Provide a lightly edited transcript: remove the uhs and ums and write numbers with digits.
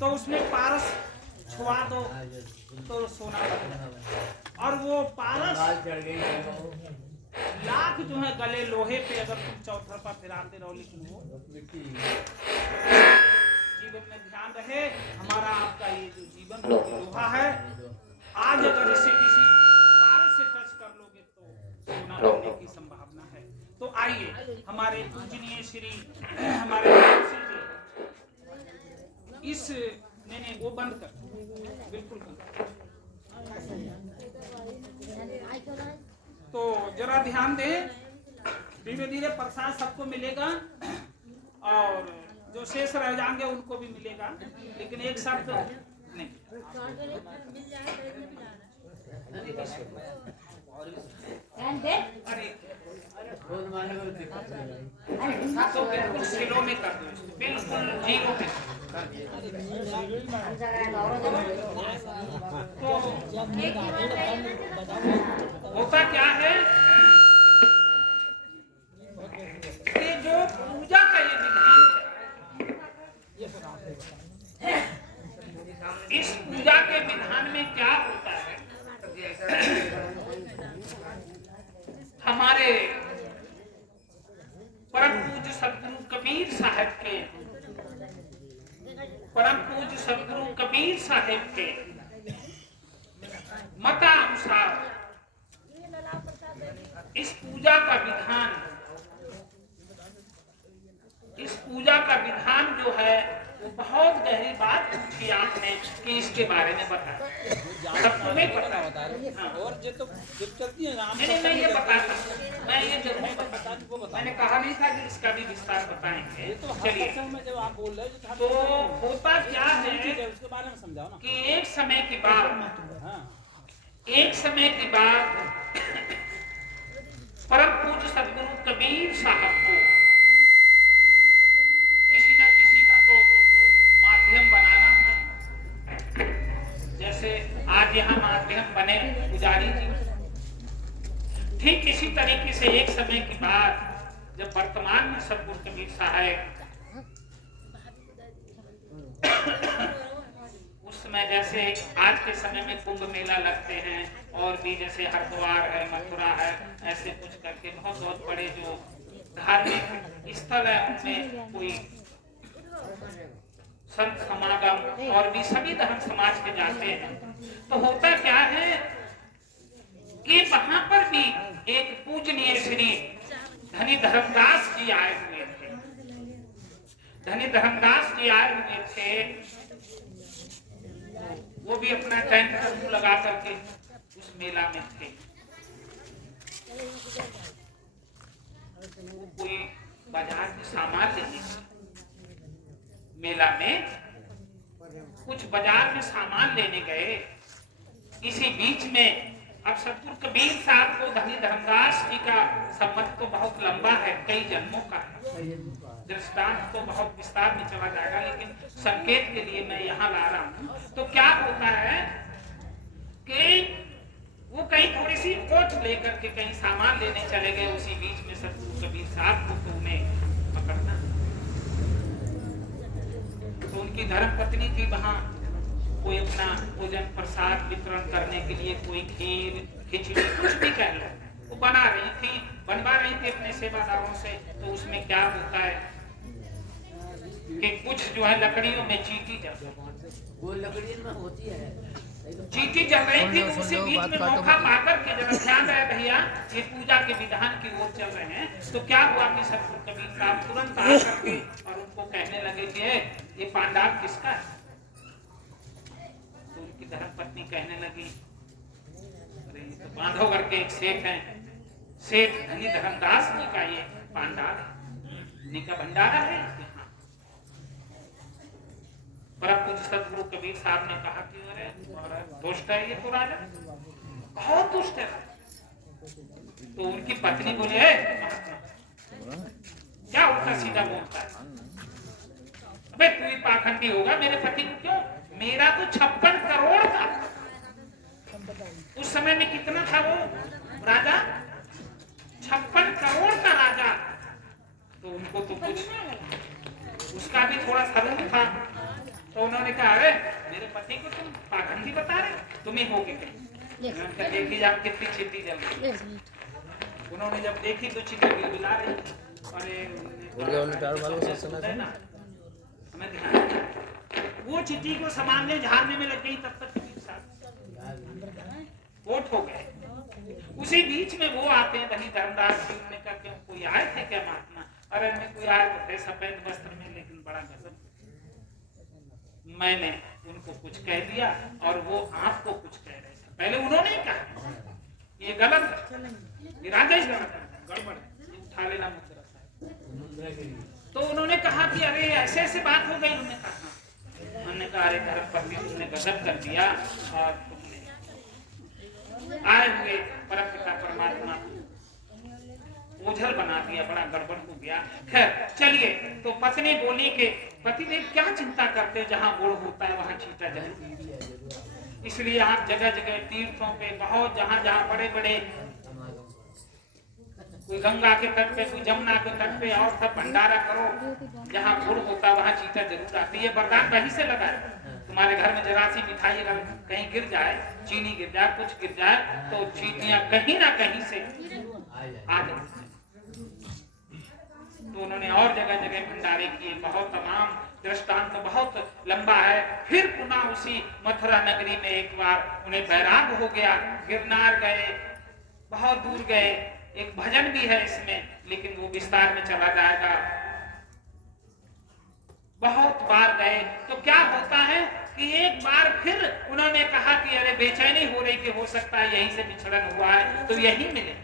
तो उसमें पारस छुआ दो तो सोना बन। और वो पारस लाख जो है गले लोहे पे अगर तुम चौतरफा फिराते रहो, लेकिन वो जीवन में ध्यान रहे हमारा आपका ये जो जीवन लोहा है, आज अगर इसे किसी पारस से टच कर लोगे तो सोना बनने की संभावना है। तो आइए हमारे पूजनीय श्री हमारे इस नहीं वो बंद कर, बिल्कुल बंद कर। तो जरा ध्यान दें, धीरे धीरे प्रसाद सबको मिलेगा और जो शेष रह जाएंगे उनको भी मिलेगा, लेकिन एक साथ नहीं। तो बिल्कुल सिलों में कर दो, बिल्कुल जीरो में। तो होता क्या है कि जो पूजा का ये विधान है, इस पूजा के विधान में क्या होता है, हमारे परम पूज्य सदगुरु कबीर साहब के मतानुसार इस पूजा का विधान जो है वो बहुत गहरी बात पूछी आपने कि इसके बारे में बताया। सबको नहीं पता होता है और ये तो जब चलती है राम मैं ये बताता, मैं ये जरूर बता, मैंने कहा नहीं था कि इसका भी विस्तार बताएंगे। चलिए जब आप बोल रहे हो तो होता क्या है उसके बारे में समझाओ ना कि एक समय के बाद परम पूज्य सदगुरु कबीर साहब को किसी न किसी का तो माध्यम बनाना था। जैसे आज यहाँ माध्यम बने पुजारी जी, ठीक इसी तरीके से एक समय के बाद जब वर्तमान में सदगुरु कबीर साहब उस समय जैसे आज के समय में कुंभ मेला लगते हैं और भी जैसे हरिद्वार है, मथुरा है, ऐसे कुछ करके बहुत बहुत बड़े जो धार्मिक स्थल है उनमें कोई संत समागम और भी सभी धर्म समाज के जाते हैं। तो होता क्या है कि वहां पर भी एक पूजनीय श्री धनी धर्मदास जी आए हुए थे। धनी धर्मदास जी आए हुए थे, वो भी अपना टेंट लगा करके उस मेला में थे। वो कोई बाजार में सामान लेने, मेला में कुछ बाजार में सामान लेने गए। इसी बीच में अब सदगुरु कबीर साहब को धनी धर्मदास जी का संबंध तो बहुत लंबा है, कई जन्मों का है। दृष्टांत तो बहुत विस्तार में चला जाएगा, लेकिन संकेत के लिए मैं यहाँ ला रहा हूँ। तो क्या होता है कि वो कहीं थोड़ी सी कोच लेकर के कहीं सामान लेने चले गए। उसी बीच में सदगुरु कबीर साहब को तो उन्हें पकड़ना, तो उनकी धर्म पत्नी थी वहां कोई अपना भोजन प्रसाद वितरण करने के लिए कोई खीर खिचड़ी कुछ भी कह लो वो बनवा रही थी अपने सेवादारों से। तो उसमें क्या होता है कि कुछ जो है लकड़ियों में चींटी जल, वो लकड़ियों में होती है चींटी जल रही थी। तो उसी बीच में मौका पाकर के जरा ध्यान रहे भैया ये पूजा के विधान की ओर चल रहे हैं। तो क्या हुआ कि सदगुरु कबीर साहब तुरंत आकर के और उनको कहने लगे कि ये पांडाल किसका है। तो उनकी धर्मपत्नी कहने लगी अरे ये तो बांधवगढ़ के एक सेठ हैं, सेठ धनी धर्मदास जी का ये पांडाल का भंडारा है। परम पूज्य सदगुरु कबीर साहब ने कहा कि अरे दुष्ट है ये तो राजा, बहुत दुष्ट है। तो उनकी पत्नी बोले क्या उल्टा सीधा बोलता है, अबे तू ही पाखंडी होगा, मेरे पति को क्यों, मेरा तो 56 करोड़ था। उस समय में कितना था वो राजा, 56 करोड़ का राजा। तो उनको तो कुछ उसका भी थोड़ा सरूप था। तो उन्होंने उन्होंने कहा अरे मेरे पति को तुम पाखंडी बता रहे, तुम्हें हो गए कहीं। देखी आप कितनी चींटी जल रही। उन्होंने जब देखी तो चींटी गिलगिला रही। अरे हमें ध्यान, वो चींटी को संभालने झाड़ने में लग गई, तब तक कोट हो गए। उसी बीच में वो आते हैं धनी धर्मदास जी। उन्होंने कहा क्यों कोई आए थे क्या महात्मा? अरे मैं कोई आए तो थे सफेद वस्त्र में, लेकिन बड़ा गजब, मैंने उनको कुछ कह दिया और वो आपको कुछ कह रहे थे। पहले उन्होंने कहा ये गलत है, ये राजा ही गड़बड़ है, उठा लेना मुद्रा साहब। तो उन्होंने कहा कि अरे ऐसे ऐसे बात हो गई। उन्होंने कहा अरे धर्मपत्नी तुमने गजब कर दिया और तुमने आए हुए परमपिता परमात्मा ओझल बना दिया, बड़ा गड़बड़ हो गया। खैर चलिए, तो पत्नी बोली कि पतिदेव क्या चिंता करते, जहाँ गुड़ होता है वहाँ चींटा जरूर। इसलिए आप जगह जगह तीर्थों पे बहुत जहाँ जहाँ बड़े बड़े, कोई गंगा के तट पे, कोई जमुना के तट पे, और सब भंडारा करो, जहाँ गुड़ होता वहाँ चींटा जरूर आती है। वरदान वहीं से लगा है। तुम्हारे घर में जरा सी मिठाई अगर कहीं गिर जाए, चीनी गिर जाए, कुछ गिर जाए, तो चींटियां कहीं ना कहीं से आ जाती। तो उन्होंने और जगह जगह भंडारे किए, बहुत तमाम दृष्टांत तो बहुत लंबा है। फिर पुनः उसी मथुरा नगरी में एक बार उन्हें वैराग हो गया, गिरनार गए, बहुत दूर गए। एक भजन भी है इसमें, लेकिन वो विस्तार में चला जाएगा। बहुत बार गए तो क्या होता है कि एक बार फिर उन्होंने कहा कि अरे बेचैनी हो रही कि हो सकता है यहीं से बिछड़न हुआ है, तो यहीं मिले।